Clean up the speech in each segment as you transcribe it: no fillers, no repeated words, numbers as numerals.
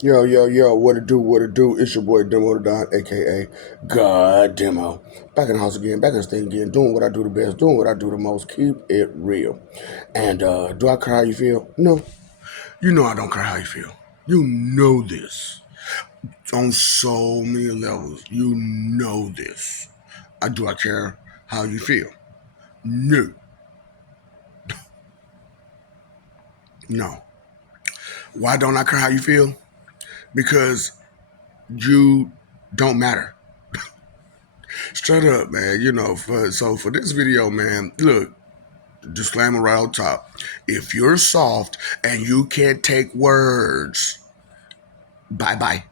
Yo, yo, yo, what it do? It's your boy Little2None, aka God Demo. Back in the house again, back in the state again, doing what I do the best, doing what I do the most, keep it real. And do I care how you feel? No. You know I don't care how you feel. You know this. On so many levels. You know this. I care how you feel? No. No. Why don't I care how you feel? Because you don't matter. Straight up, man. For this video, man, look, disclaimer right on top. If you're soft and you can't take words, bye bye.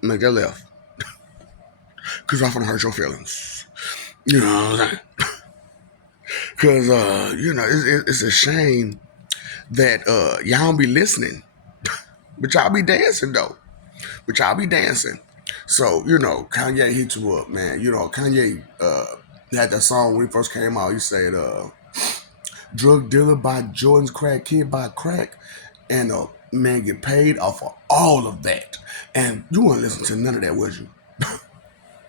Make it left. Cause I'm gonna hurt your feelings. You know what I'm saying? Cause it's a shame that y'all don't be listening. But y'all be dancing though. But y'all be dancing. So, Kanye hit you up, man. Kanye had that song when he first came out. He said, drug dealer by Jordan's crack, kid by crack, and man get paid off of all of that. And you wouldn't listen to none of that, would you?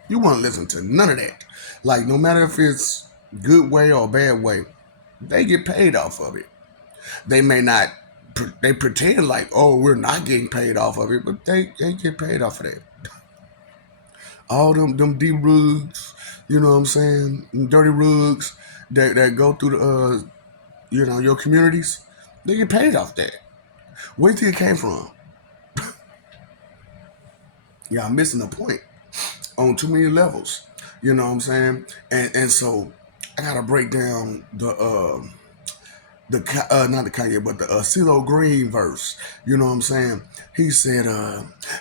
You wouldn't listen to none of that. Like no matter if it's good way or bad way, they get paid off of it. They may not. They pretend like, oh, we're not getting paid off of it, but they get paid off of that. All them D rugs, you know what I'm saying? Them dirty rugs that go through the your communities, they get paid off that. Where do you think it came from? Yeah, I'm missing the point on too many levels. You know what I'm saying? And so I gotta break down the not the Kanye, but the CeeLo Green verse. You know what I'm saying? He said,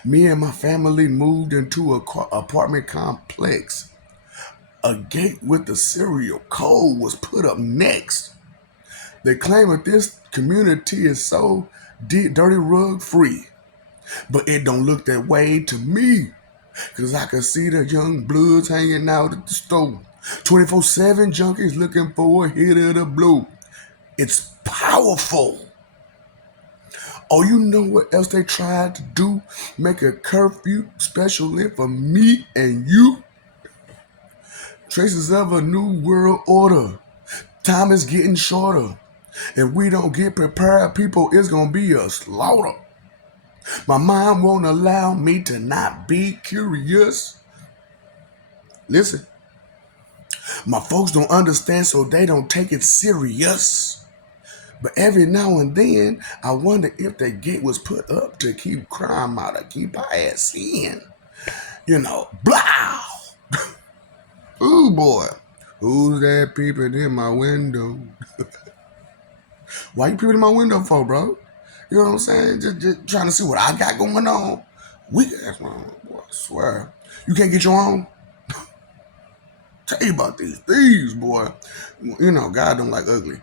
"Me and my family moved into a apartment complex. A gate with the serial code was put up next. They claim that this community is so dirty rug free, but it don't look that way to me. Cause I can see the young bloods hanging out at the store. 24/7 junkies looking for a hit of the blue. It's powerful. Oh, you know what else they tried to do? Make a curfew specially for me and you? Traces of a new world order. Time is getting shorter. If we don't get prepared, people, it's gonna be a slaughter. My mind won't allow me to not be curious. Listen, my folks don't understand, so they don't take it serious. But every now and then, I wonder if the gate was put up to keep crime out, to keep our ass in. Blah! Ooh, boy. Who's that peeping in my window? Why you peeping in my window for, bro? You know what I'm saying? Just trying to see what I got going on. Weak ass man, boy, I swear. You can't get your own? Tell you about these thieves, boy. God don't like ugly.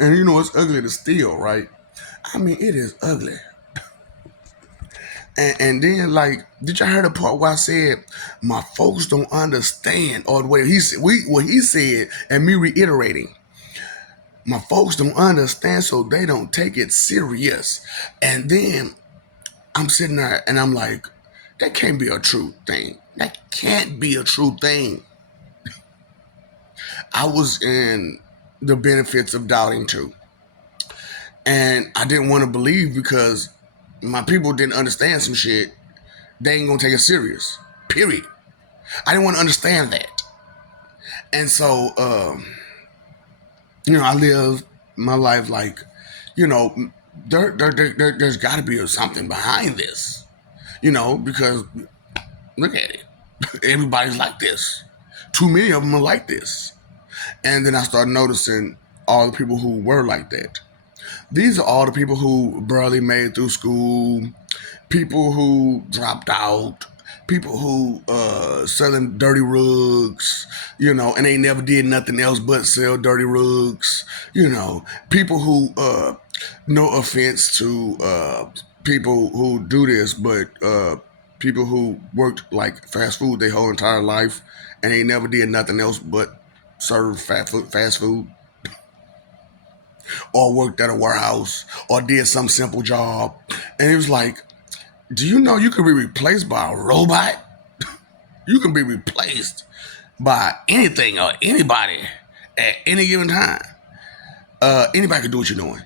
And it's ugly to steal, right? I mean, it is ugly. And then, like, did y'all hear the part where I said my folks don't understand, or the way he said, what he said, and me reiterating, my folks don't understand, so they don't take it serious. And then I'm sitting there and I'm like, that can't be a true thing. That can't be a true thing. I was in the benefits of doubting too. And I didn't want to believe because my people didn't understand some shit. They ain't gonna take it serious. Period. I didn't want to understand that. And so, I live my life like, you know, there's got to be something behind this, because look at it. Everybody's like this. Too many of them are like this. And then I started noticing all the people who were like that. These are all the people who barely made through school, people who dropped out, people who selling dirty rugs, and they never did nothing else but sell dirty rugs, people who no offense to people who do this, but people who worked like fast food their whole entire life and they never did nothing else but serve fast food, or worked at a warehouse or did some simple job. And it was like, Do you know you can be replaced by a robot? You can be replaced by anything or anybody at any given time. Anybody can do what you're doing.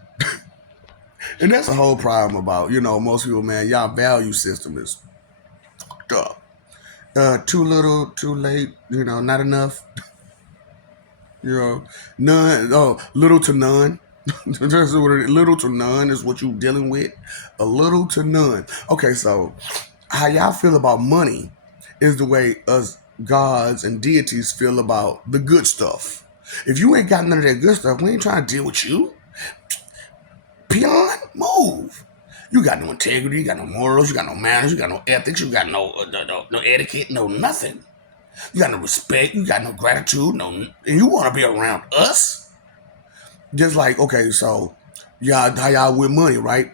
And that's the whole problem about, most people, man, y'all value system is fucked up. Too little, too late, not enough, none, little to none. That's what little to none is what you're dealing with. A little to none. Okay, so how y'all feel about money is the way us gods and deities feel about the good stuff. If you ain't got none of that good stuff, we ain't trying to deal with you. Peon, move. You got no integrity, you got no morals, you got no manners, you got no ethics, you got no etiquette, no nothing. You got no respect, you got no gratitude, and you want to be around us? Just like, okay, so how y'all with money, right?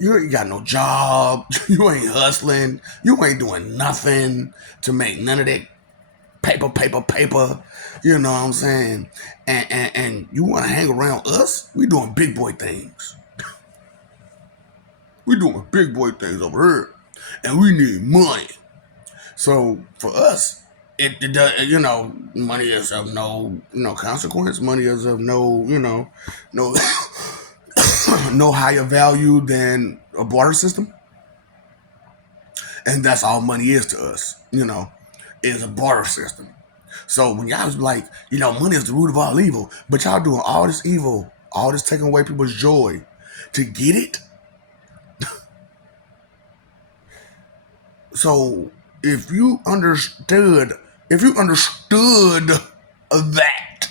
You ain't got no job, you ain't hustling, you ain't doing nothing to make none of that paper. You know what I'm saying? And you want to hang around us? We doing big boy things. We doing big boy things over here, and we need money. So for us, it does. Money is of no consequence. Money is of no no higher value than a barter system, and that's all money is to us. Is a barter system. So when y'all was like, money is the root of all evil, but y'all doing all this evil, all this taking away people's joy to get it. So if you understood that,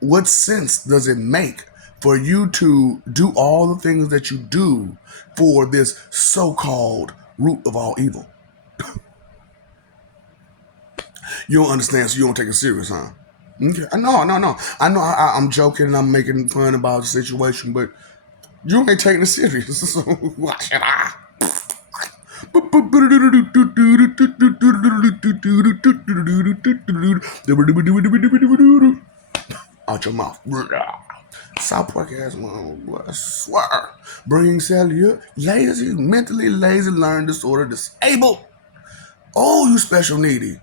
what sense does it make for you to do all the things that you do for this so-called root of all evil? You don't understand, so you don't take it serious, huh? Okay. No. I know I'm joking and I'm making fun about the situation, but you ain't taking it serious. So why should I? Out your mouth. South Park ass mom, boy, I swear. Bring Sally up. Lazy, mentally lazy, learning disorder, disabled. Oh, you special needy.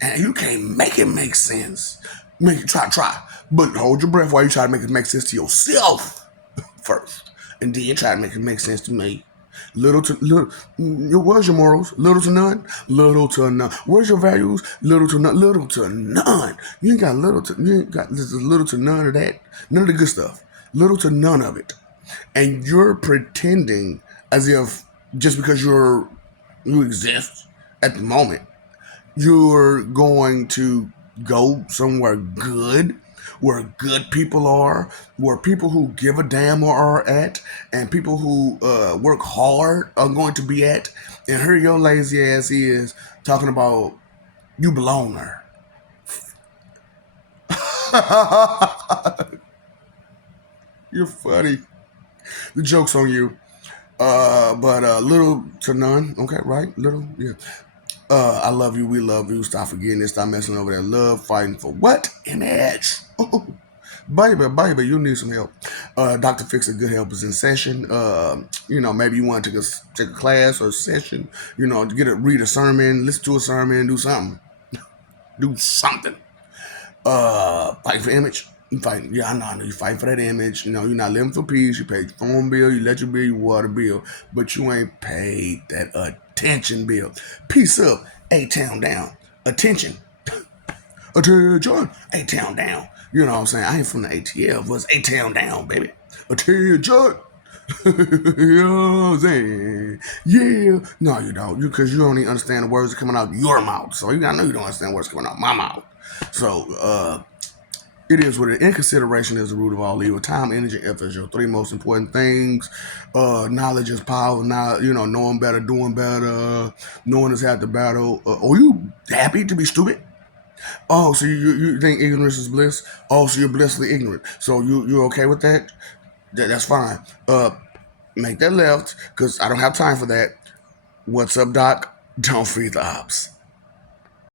And you can't make it make sense. Make it try. But hold your breath while you try to make it make sense to yourself first. And then try to make it make sense to me. Where's your morals? Little to none. Little to none. Where's your values? Little to none. Little to none. You ain't got little to none of that. None of the good stuff. Little to none of it. And you're pretending as if just because you exist at the moment, you're going to go somewhere good, where good people are, where people who give a damn are at, and people who work hard are going to be at. And here your lazy ass is talking about you belong there. You're funny. The joke's on you. But little to none. Okay, right? Little, yeah. I love you. We love you. Stop forgetting this. Stop messing over that love. Fighting for what? Image. Baby, you need some help. Dr. Fix a Good Help is in session. Maybe you want to take a class or a session. To read a sermon, listen to a sermon, do something. Do something. Fight for image. You fight. Yeah, I know. You fight for that image. You're not living for peace. You paid your phone bill, you let your bill, your water bill, but you ain't paid that attention bill. Peace up, A-town down. Attention. Attention. A-town down. You know what I'm saying? I ain't from the ATL, but it's A-town down, baby. Attention. You know what I'm saying? Yeah. No, you don't. Because you don't even understand the words that coming out your mouth. So I know you don't understand words coming out my mouth. So, it is what it is. Inconsideration is the root of all evil. Time, energy, effort is your three most important things. Knowledge is power. Now, knowing better, doing better, knowing is half the battle. Are you happy to be stupid? Oh, so you think ignorance is bliss? Oh, so you're blissfully ignorant. So you're okay with that? That's fine. Make that left, because I don't have time for that. What's up, Doc? Don't feed the ops.